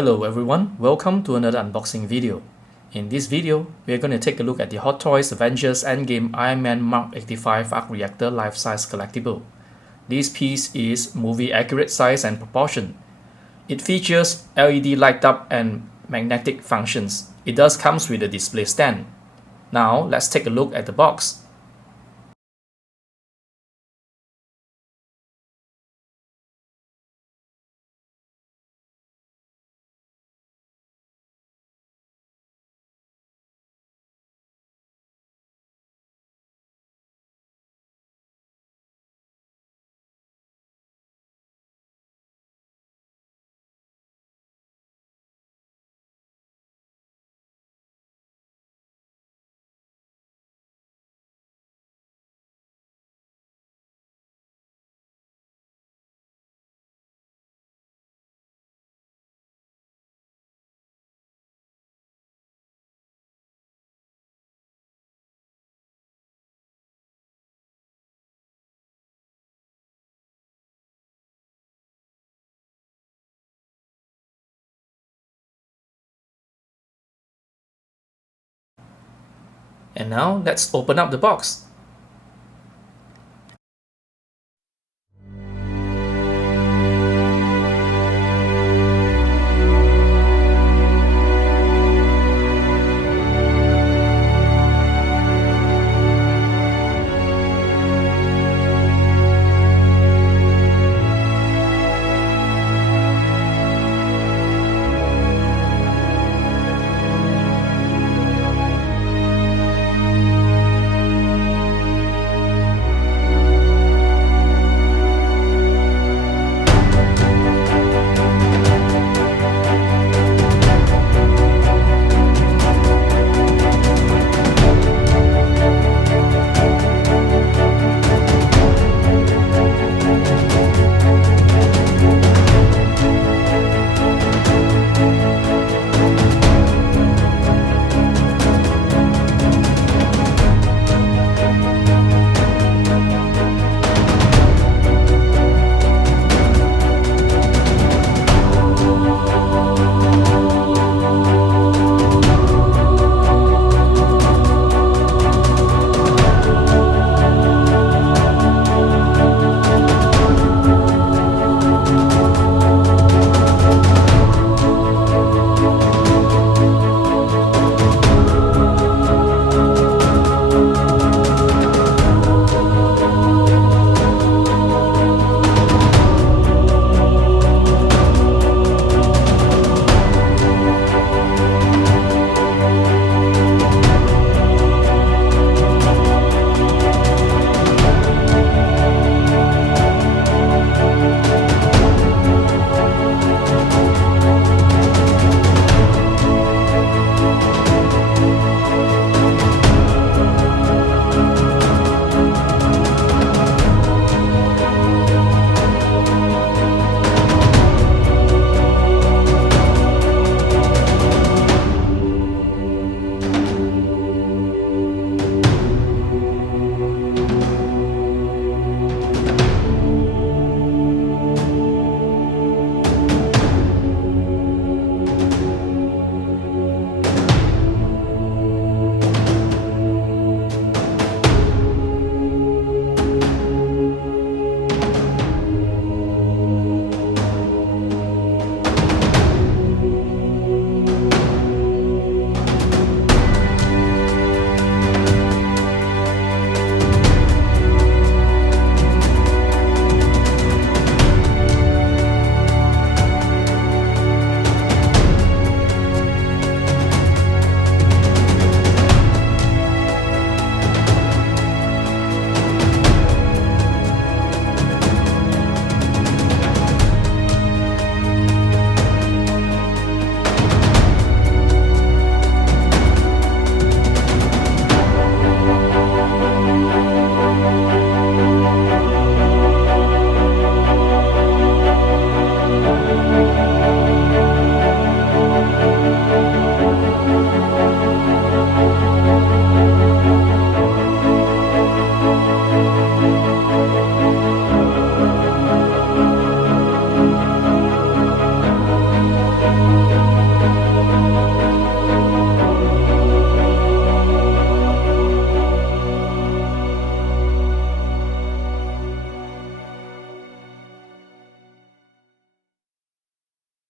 Hello everyone, welcome to another unboxing video. In this video, we are going to take a look at the Hot Toys Avengers Endgame Iron Man Mark 85 Arc Reactor life-size collectible. This piece is movie accurate size and proportion. It features LED light up and magnetic functions. It does comes with a display stand. Now let's take a look at the box. And now let's open up the box.